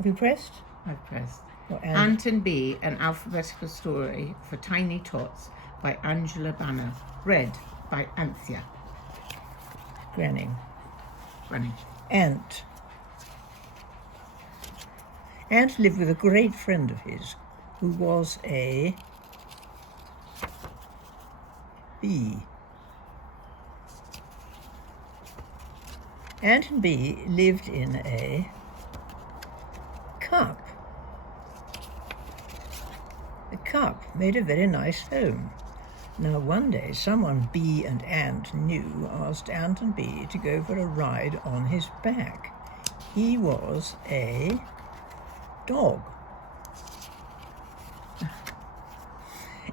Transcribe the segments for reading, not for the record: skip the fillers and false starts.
Have you pressed? I've pressed. What, Ant and Bee, an alphabetical story for tiny tots by Angela Banner. Read by Anthea. Granning. Running. Ant. Ant lived with a great friend of his who was a bee. Ant and Bee lived in a cup. The cup made a very nice home. Now one day someone Bee and Ant knew asked Ant and Bee to go for a ride on his back. He was a dog.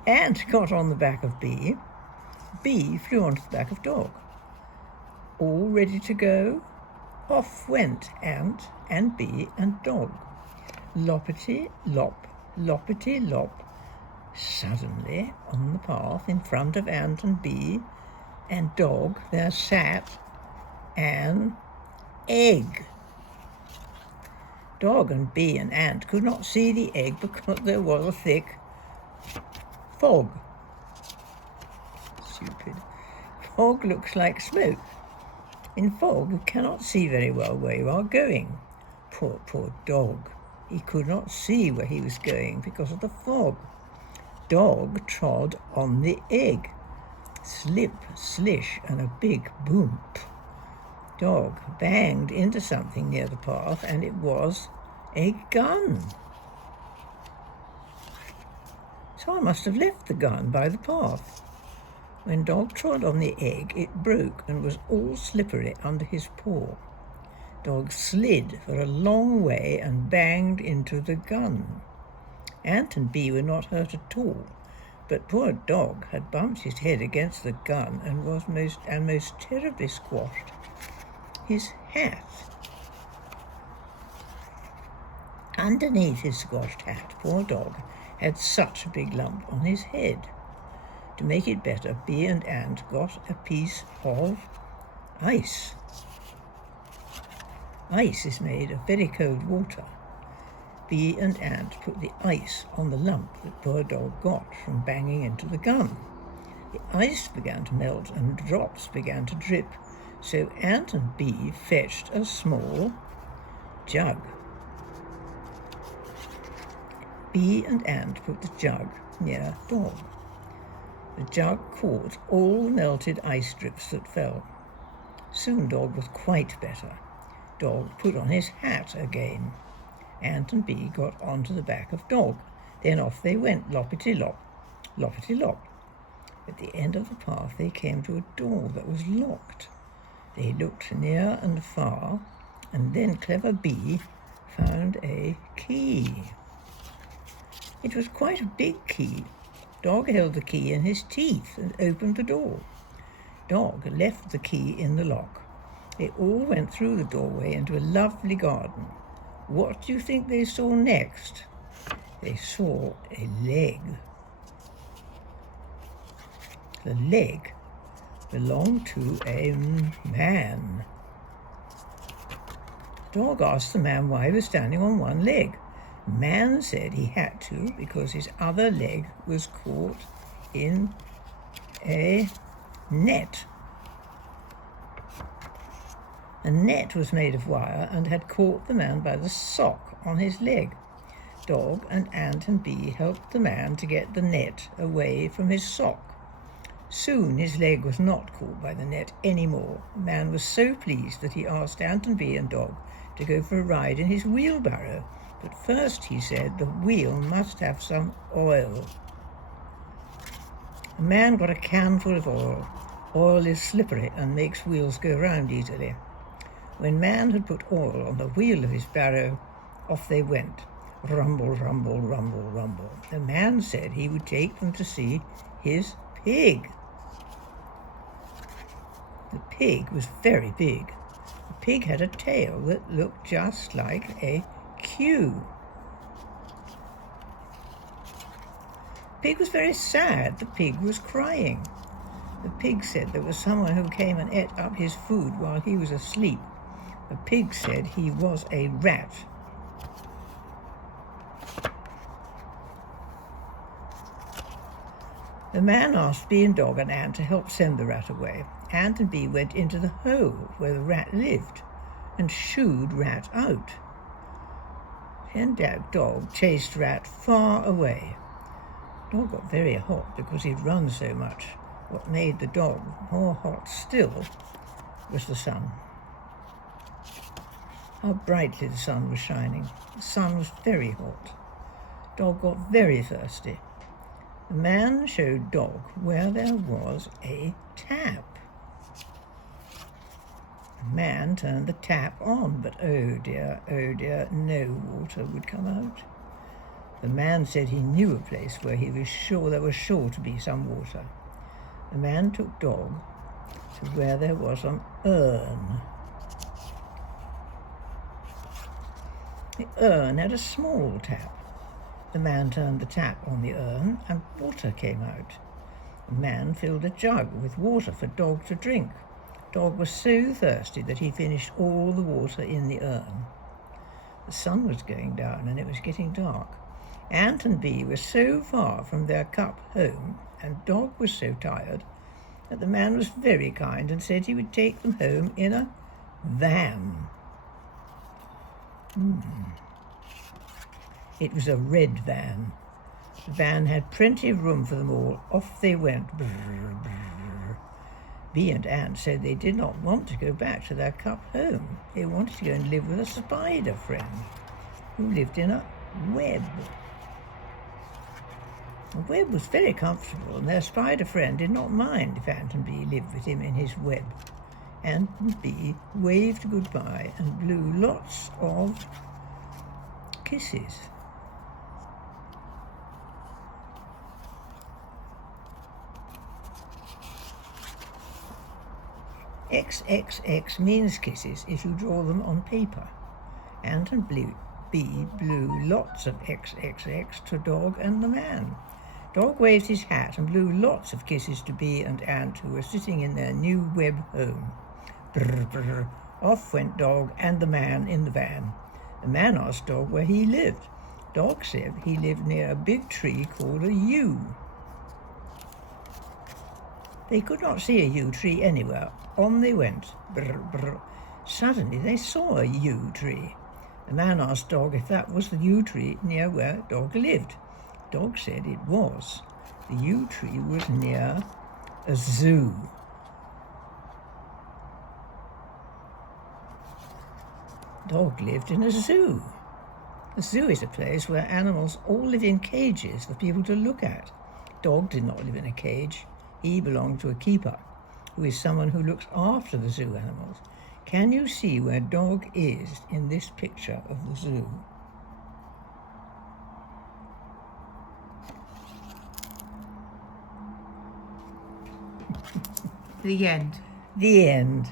Ant got on the back of Bee. Bee flew onto the back of Dog. All ready to go? Off went Ant and Bee and Dog. Loppity lop, loppity lop. Suddenly, on the path in front of Ant and Bee and Dog, there sat an egg. Dog and Bee and Ant could not see the egg because there was a thick fog. Stupid. Fog looks like smoke. In fog, you cannot see very well where you are going. Poor Dog. He could not see where he was going because of the fog. Dog trod on the egg. Slip, slish, and a big boom. Dog banged into something near the path, and it was a gun. So I must have left the gun by the path. When Dog trod on the egg, it broke and was all slippery under his paw. Dog slid for a long way and banged into the gun. Ant and Bee were not hurt at all, but poor Dog had bumped his head against the gun and was most terribly squashed. His hat. Underneath his squashed hat, poor Dog had such a big lump on his head. To make it better, Bee and Ant got a piece of ice. Ice is made of very cold water. Bee and Ant put the ice on the lump that poor Dog got from banging into the gun. The ice began to melt and drops began to drip, so Ant and Bee fetched a small jug. Bee and Ant put the jug near Dog. The jug caught all the melted ice drips that fell. Soon Dog was quite better. Dog put on his hat again. Ant and Bee got onto the back of Dog. Then off they went, loppity lop, loppity lop. At the end of the path they came to a door that was locked. They looked near and far, and then clever Bee found a key. It was quite a big key. Dog held the key in his teeth and opened the door. Dog left the key in the lock. They all went through the doorway into a lovely garden. What do you think they saw next? They saw a leg. The leg belonged to a man. Dog asked the man why he was standing on one leg. Man said he had to because his other leg was caught in a net. The net was made of wire and had caught the man by the sock on his leg. Dog and Ant and Bee helped the man to get the net away from his sock. Soon his leg was not caught by the net anymore. The man was so pleased that he asked Ant and Bee and Dog to go for a ride in his wheelbarrow. But first, he said, the wheel must have some oil. The man got a can full of oil. Oil is slippery and makes wheels go round easily. When man had put oil on the wheel of his barrow, off they went. Rumble, rumble, rumble, rumble. The man said he would take them to see his pig. The pig was very big. The pig had a tail that looked just like a Q. The pig was very sad. The pig was crying. The pig said there was someone who came and ate up his food while he was asleep. The pig said he was a rat. The man asked Bee and Dog and Ant to help send the rat away. Ant and Bee went into the hole where the rat lived and shooed Rat out. Then Dog chased Rat far away. Dog got very hot because he'd run so much. What made the dog more hot still was the sun. How brightly the sun was shining. The sun was very hot. Dog got very thirsty. The man showed Dog where there was a tap. The man turned the tap on, but oh dear, no water would come out. The man said he knew a place where he was sure there was sure to be some water. The man took Dog to where there was an urn. The urn had a small tap. The man turned the tap on the urn and water came out. The man filled a jug with water for Dog to drink. Dog was so thirsty that he finished all the water in the urn. The sun was going down and it was getting dark. Ant and Bee were so far from their cup home and Dog was so tired that the man was very kind and said he would take them home in a van. It was a red van. The van had plenty of room for them all. Off they went. Brr, brr. Bee and Ant said they did not want to go back to their cup home. They wanted to go and live with a spider friend who lived in a web. The web was very comfortable, and their spider friend did not mind if Ant and Bee lived with him in his web. Ant and Bee waved goodbye and blew lots of kisses. XXX means kisses if you draw them on paper. Ant and Bee blew lots of XXX to Dog and the man. Dog waved his hat and blew lots of kisses to Bee and Ant, who were sitting in their new web home. Brr, brr. Off went Dog and the man in the van. The man asked Dog where he lived. Dog said he lived near a big tree called a yew. They could not see a yew tree anywhere. On they went. Brr, brr. Suddenly they saw a yew tree. The man asked Dog if that was the yew tree near where Dog lived. Dog said it was. The yew tree was near a zoo. Dog lived in a zoo. A zoo is a place where animals all live in cages for people to look at. Dog did not live in a cage. He belonged to a keeper, who is someone who looks after the zoo animals. Can you see where Dog is in this picture of the zoo? The end. The end.